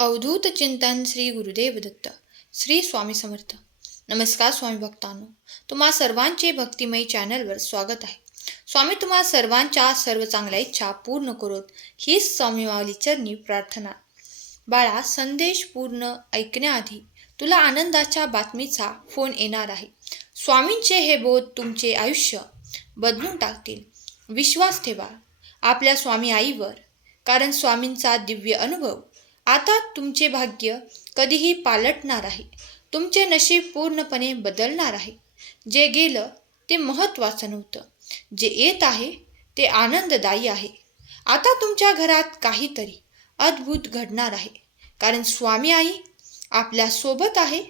अवधूत चिंतन श्री गुरुदेव दत्त. श्री स्वामी समर्थ. नमस्कार स्वामी भक्तांनो, तुम्हा सर्वांचे भक्तिमय चॅनलवर स्वागत आहे. स्वामी तुम्हा सर्वांच्या सर्व चांगल्या इच्छा पूर्ण करोत हीच स्वामी माऊली चरणी प्रार्थना. बाळा, संदेश पूर्ण ऐकण्याआधी तुला आनंदाच्या बातमीचा फोन येणार आहे. स्वामींचे हे बोध तुमचे आयुष्य बदलून टाकतील. विश्वास ठेवा आपल्या स्वामी आईवर, कारण स्वामींचा दिव्य अनुभव आता तुमचे भाग्य कधीही पालटणार आहे. तुमचे नशीब पूर्णपणे बदलणार आहे. जे गेलं ते महत्त्वाचं नव्हतं, जे येत आहे ते आनंददायी आहे. आता तुमच्या घरात काहीतरी अद्भुत घडणार आहे, कारण स्वामी आई आपल्या सोबत आहे.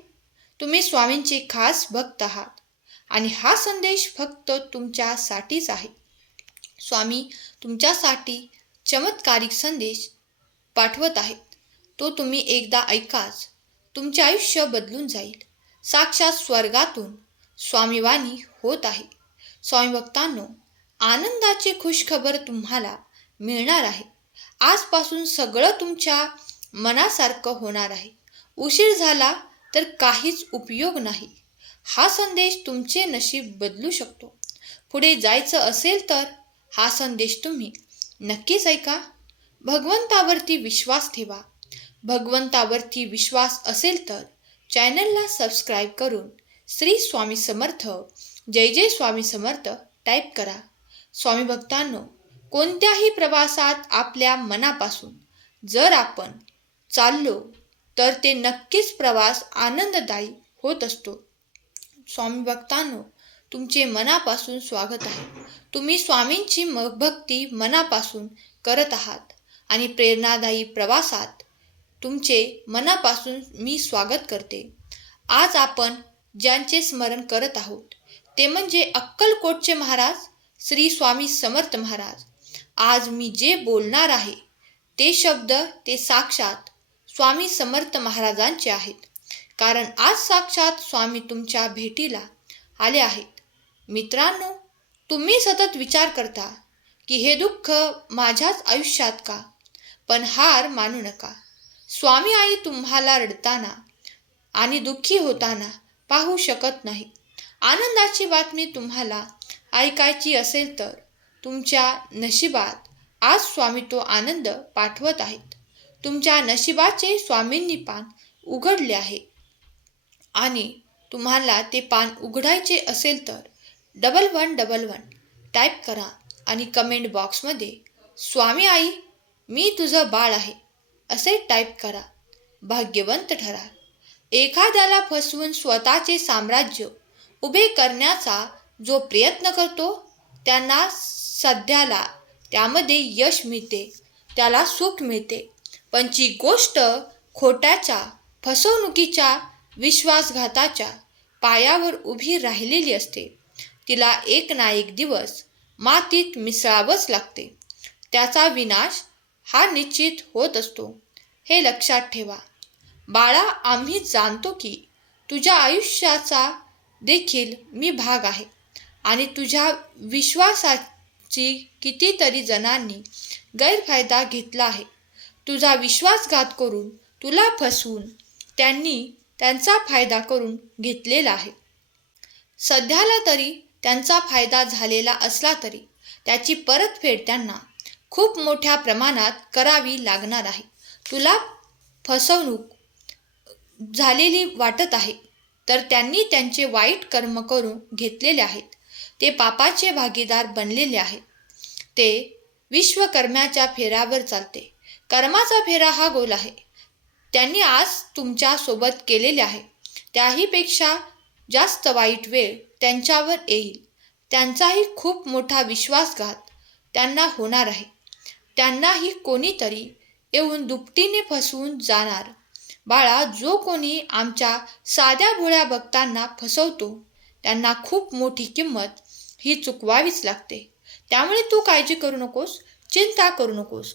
तुम्ही स्वामींचे खास भक्त आहात आणि हा संदेश फक्त तुमच्यासाठीच आहे. स्वामी तुमच्यासाठी चमत्कारिक संदेश पाठवत आहेत. तो तुम्ही एकदा ऐकाच, तुमचे आयुष्य बदलून जाईल. साक्षात स्वर्गातून स्वामीवाणी होत आहे. स्वामी भक्तांनो, आनंदाची खुशखबर तुम्हाला मिळणार आहे. आजपासून सगळं तुमच्या मनासारखं होणार आहे. उशीर झाला तर काहीच उपयोग नाही. हा संदेश तुमचे नशीब बदलू शकतो. पुढे जायचं असेल तर हा संदेश तुम्ही नक्कीच ऐका. भगवंतावरती विश्वास ठेवा. भगवंतावरती विश्वास असेल तर चॅनलला सबस्क्राईब करून श्री स्वामी समर्थ, जय जय स्वामी समर्थ टाईप करा. स्वामी भक्तांनो, कोणत्याही प्रवासात आपल्या मनापासून जर आपण चाललो तर ते नक्कीच प्रवास आनंददायी होत असतो. स्वामी भक्तांनो, तुमचे मनापासून स्वागत आहे. तुम्ही स्वामींची भक्ती मनापासून करत आहात आणि प्रेरणादायी प्रवासात तुमचे मनापासून मी स्वागत करते. आज आपण ज्यांचे स्मरण करत आहोत ते म्हणजे अक्कलकोटचे महाराज श्री स्वामी समर्थ महाराज. आज मी जे बोलणार आहे ते शब्द ते साक्षात स्वामी समर्थ महाराजांचे आहेत, कारण आज साक्षात स्वामी तुमच्या भेटीला आले आहेत. मित्रांनो, तुम्ही सतत विचार करता की हे दुःख माझ्याच आयुष्यात का? पण हार मानू नका. स्वामी आई तुम्हाला रडताना आणि दुःखी होताना पाहू शकत नाही. आनंदाची बातमी तुम्हाला ऐकायची असेल तर तुमच्या नशिबात आज स्वामी तो आनंद पाठवत आहेत. तुमच्या नशिबाचे स्वामींनी पान उघडले आहे आणि तुम्हाला ते पान उघडायचे असेल तर 1111 टाईप करा आणि कमेंट बॉक्समध्ये स्वामी आई मी तुझं बाळ आहे असे टाईप करा. भाग्यवंत ठरा. एखाद्याला फसवून स्वतःचे साम्राज्य उभे करण्याचा जो प्रयत्न करतो त्यांना सध्याला त्यामध्ये यश मिळते, त्याला सुख मिळते. पण जी गोष्ट खोट्याच्या, फसवणुकीच्या, विश्वासघाताच्या पायावर उभी राहिलेली असते तिला एक ना एक दिवस मातीत मिसळावंच लागते. त्याचा विनाश हा निश्चित होत असतो. हे लक्षात ठेवा. बाळा, आम्ही जाणतो की तुझ्या आयुष्याचा देखील मी भाग आहे आणि तुझ्या विश्वासाची कितीतरी जणांनी गैरफायदा घेतला आहे. तुझा विश्वासघात करून तुला फसवून त्यांनी त्यांचा फायदा करून घेतलेला आहे. सध्याला तरी त्यांचा फायदा झालेला असला तरी त्याची परतफेड त्यांना खूप मोठ्या प्रमाणात करावी लागणार आहे. तुला फसवणूक झालेली वाटत आहे तर त्यांनी त्यांचे वाईट कर्म करून घेतलेले आहेत. ते पापाचे भागीदार बनलेले आहेत. ते विश्वकर्म्याच्या फेऱ्यावर चालते. कर्माचा फेरा हा गोल आहे. त्यांनी आज तुमच्या सोबत केलेले आहे त्याहीपेक्षा जास्त वाईट वेळ त्यांच्यावर येईल. त्यांचाही खूप मोठा विश्वासघात त्यांना होणार आहे. त्यांनाही कोणीतरी येऊन दुपटीने फसवून जाणार. बाळा, जो कोणी आमच्या साध्या भोळ्या भक्तांना फसवतो त्यांना खूप मोठी किंमत ही चुकवावीच लागते. त्यामुळे तू काळजी करू नकोस, चिंता करू नकोस.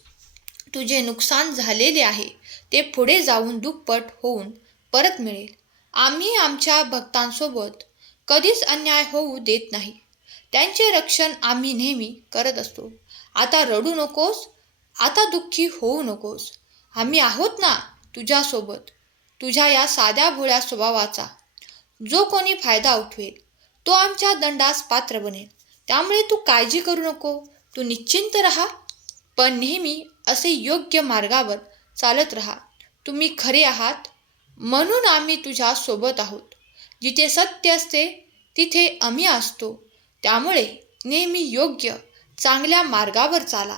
तुझे नुकसान झालेले आहे ते पुढे जाऊन दुप्पट होऊन परत मिळेल. आम्ही आमच्या भक्तांसोबत कधीच अन्याय होऊ देत नाही. त्यांचे रक्षण आम्ही नेहमी करत असतो. आता रडू नकोस, आता दुःखी होऊ नकोस. आम्ही आहोत ना तुझ्यासोबत. तुझ्या या साध्या भोळ्या स्वभावाचा जो कोणी फायदा उठवेल तो आमच्या दंडास पात्र बनेल. त्यामुळे तू काळजी करू नको. तू निश्चिंत राहा, पण नेहमी असे योग्य मार्गावर चालत राहा. तुम्ही खरे आहात म्हणून आम्ही तुझ्या सोबत आहोत. जिथे सत्य असते तिथे आम्ही असतो. त्यामुळे नेहमी योग्य चांगल्या मार्गावर चाला.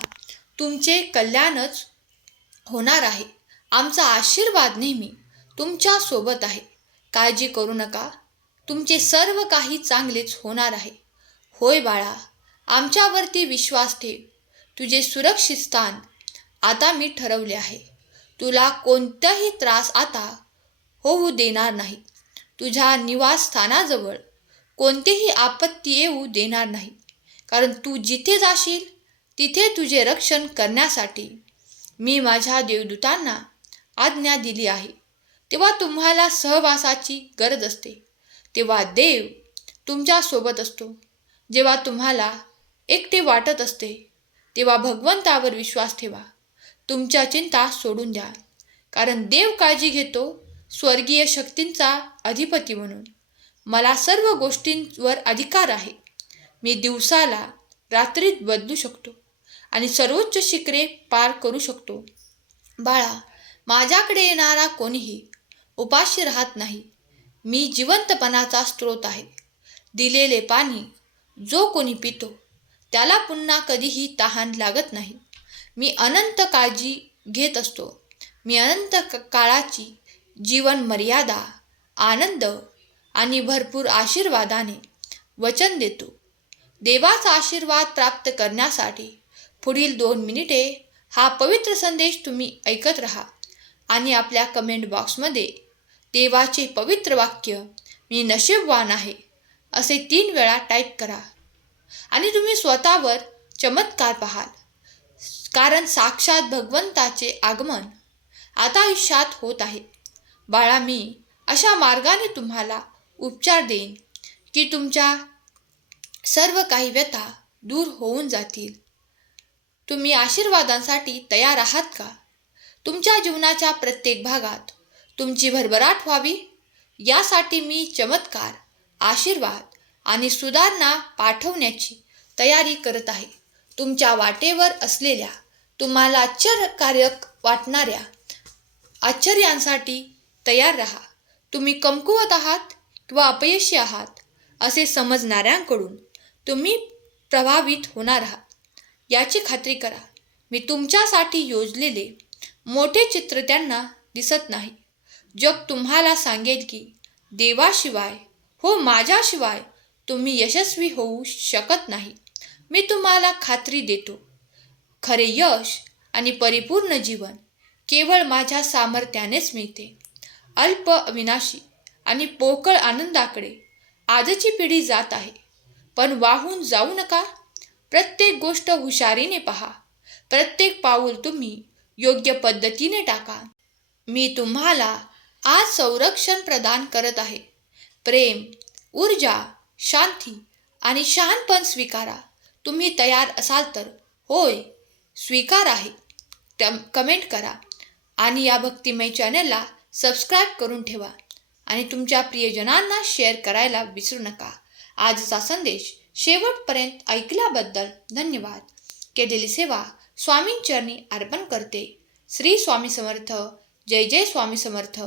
तुमचे कल्याणच होणार आहे. आमचा आशीर्वाद नेहमी तुमच्या सोबत आहे. काळजी करू नका. तुमचे सर्व काही चांगलेच होणार आहे. होय बाळा, आमच्यावरती विश्वास ठेव. तुझे सुरक्षित स्थान आता मी ठरवले आहे. तुला कोणताही त्रास आता होऊ देणार नाही. तुझ्या निवासस्थानाजवळ कोणतीही आपत्ती येऊ देणार नाही. कारण तू जिथे जाशील तिथे तुझे रक्षण करण्यासाठी मी माझ्या देवदूतांना आज्ञा दिली आहे. तेव्हा तुम्हाला सहवासाची गरज असते तेव्हा देव तुमच्या सोबत असतो. जेव्हा तुम्हाला एकटे वाटत असते तेव्हा भगवंतावर विश्वास ठेवा. तुमच्या चिंता सोडून द्या, कारण देव काळजी घेतो. स्वर्गीय शक्तींचा अधिपती म्हणून मला सर्व गोष्टींवर अधिकार आहे. मी दिवसाला रात्रीत बदलू शकतो आणि सर्वोच्च शिखरे पार करू शकतो. बाळा, माझ्याकडे येणारा कोणीही उपाशी राहत नाही. मी जिवंतपणाचा स्रोत आहे. दिलेले पाणी जो कोणी पितो त्याला पुन्हा कधीही तहान लागत नाही. मी अनंत काळजी घेत असतो. मी अनंत काळाची जीवन मर्यादा, आनंद आणि भरपूर आशीर्वादाने वचन देतो. देवाचा आशीर्वाद प्राप्त करण्यासाठी पुढील 2 मिनिटे हा पवित्र संदेश तुम्ही ऐकत राहा आणि आपल्या कमेंट बॉक्समध्ये देवाचे पवित्र वाक्य मी नशीबवान आहे असे 3 वेळा टाईप करा आणि तुम्ही स्वतःवर चमत्कार पाहाल. कारण साक्षात भगवंताचे आगमन आता आयुष्यात होत आहे. बाळा, मी अशा मार्गाने तुम्हाला उपचार देईन की तुमच्या सर्व काही व्यथा दूर होऊन जातील. तुम्ही आशीर्वादांसाठी तयार आहात का? तुमच्या जीवनाच्या प्रत्येक भागात तुमची भरभराट व्हावी यासाठी मी चमत्कार, आशीर्वाद आणि सुधारणा पाठवण्याची तयारी करत आहे. तुमच्या वाटेवर असलेल्या तुम्हाला आश्चर्यकारक वाटणाऱ्या आश्चर्यांसाठी तयार राहा. तुम्ही कमकुवत आहात किंवा अपयशी आहात असे समजणाऱ्यांकडून तुम्ही प्रभावित होणार आहात याची खात्री करा. मी तुमच्यासाठी योजलेले मोठे चित्र त्यांना दिसत नाही. जग तुम्हाला सांगेल की देवाशिवाय, हो माझ्याशिवाय तुम्ही यशस्वी होऊ शकत नाही. मी तुम्हाला खात्री देतो, खरे यश आणि परिपूर्ण जीवन केवळ माझ्या सामर्थ्यानेच मिळते. अल्प, अविनाशी आणि पोकळ आनंदाकडे आजची पिढी जात आहे. पण वाहून जाऊ नका. प्रत्येक गोष्ट हुशारीने पहा. प्रत्येक पाऊल तुम्ही योग्य पद्धतीने टाका. मी तुम्हाला आज संरक्षण प्रदान करत आहे. प्रेम, ऊर्जा, शांती आणि शहाणपण स्वीकारा. तुम्ही तयार असाल तर होय स्वीकार आहे कमेंट करा आणि या भक्तिमय चॅनलला सबस्क्राईब करून ठेवा आणि तुमच्या प्रियजनांना शेअर करायला विसरू नका. आजचा संदेश शेवटपर्यंत ऐकल्याबद्दल धन्यवाद. केलेली सेवा स्वामींचरणी अर्पण करते. श्री स्वामी समर्थ. जय जय स्वामी समर्थ.